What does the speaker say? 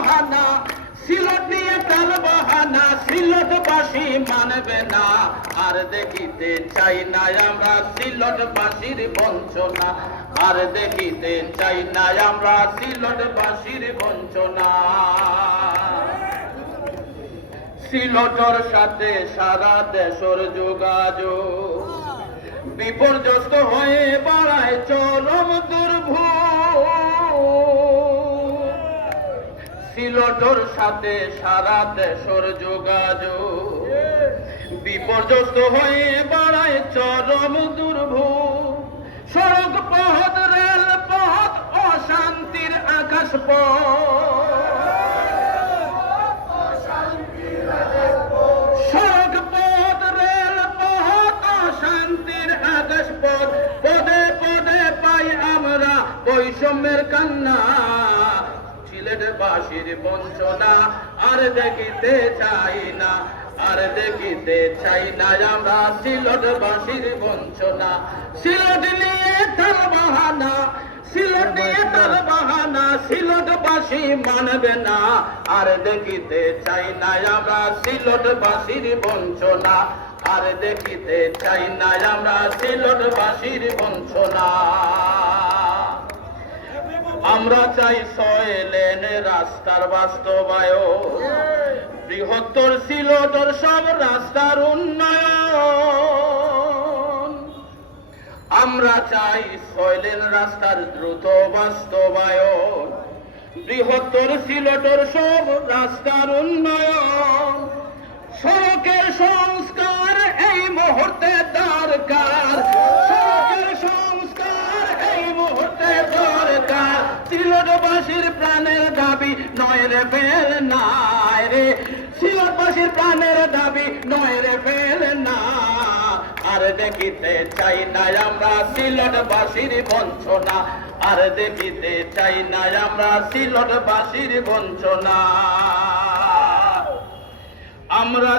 বাহানা, সিলট নিয়ে তাল বাহানা, সিলটবাসী মানবে না। আর দেখিতে চাই না আমরা সিলটবাসীর বঞ্চনা, আর দেখিতে চাই না আমরা সিলটবাসীর বঞ্চনা। সিলটর সাথে সারা দেশের যোগাযোগ বিপর্যস্ত হয়ে বাড়ায় চরম দুর্ভোগ। সিলটর সাথে সারা দেশের যোগাযোগ বিপর্যস্ত হয়ে বাড়ায় চরম দুর্ভোগ। সড়ক পথ রেল পথ অশান্তির আকাশ পথ, সড়ক পথ রেল পথ অশান্তির আকাশ পথ। পদে পদে পাই আমরা বৈষম্যের কান্না, সিলেটবাসীর বঞ্চনা আর দেখিতে চাই না, আর দেখিতে চাই না আমরা সিলটবাসীর বঞ্চনা। সিলট নিয়ে তাল বাহানা, সিলট নিয়ে তাল বাহানা, সিলটবাসী মানবে না। আর দেখিতে চাই না আমরা সিলটবাসীর বঞ্চনা, আর দেখিতে চাই না আমরা সিলটবাসীর বঞ্চনা। আমরা চাই 6 লেন রাস্তার বাস্তবায়ন, বৃহত্তর সিলটর সব রাস্তার উন্নয়ন। আমরা চাই 6 লেন রাস্তার দ্রুত বাস্তবায়ন, বৃহত্তর সিলটর সব রাস্তার উন্নয়ন। সড়কের সংস্কার এই মুহূর্তে দরকার, সড়কের সংস্কার এই মুহূর্তে দরকার। সিলটবাসীর প্রাণের দাবি নয় রে ফেল নাই রে, সিলটবাসীর প্রাণের দাবি নয় রে ফেল না। আর দেখিতে চাই না আমরা সিলটবাসীর বঞ্চনা, আর দেখিতে চাই না আমরা সিলটবাসীর বঞ্চনা। আমরা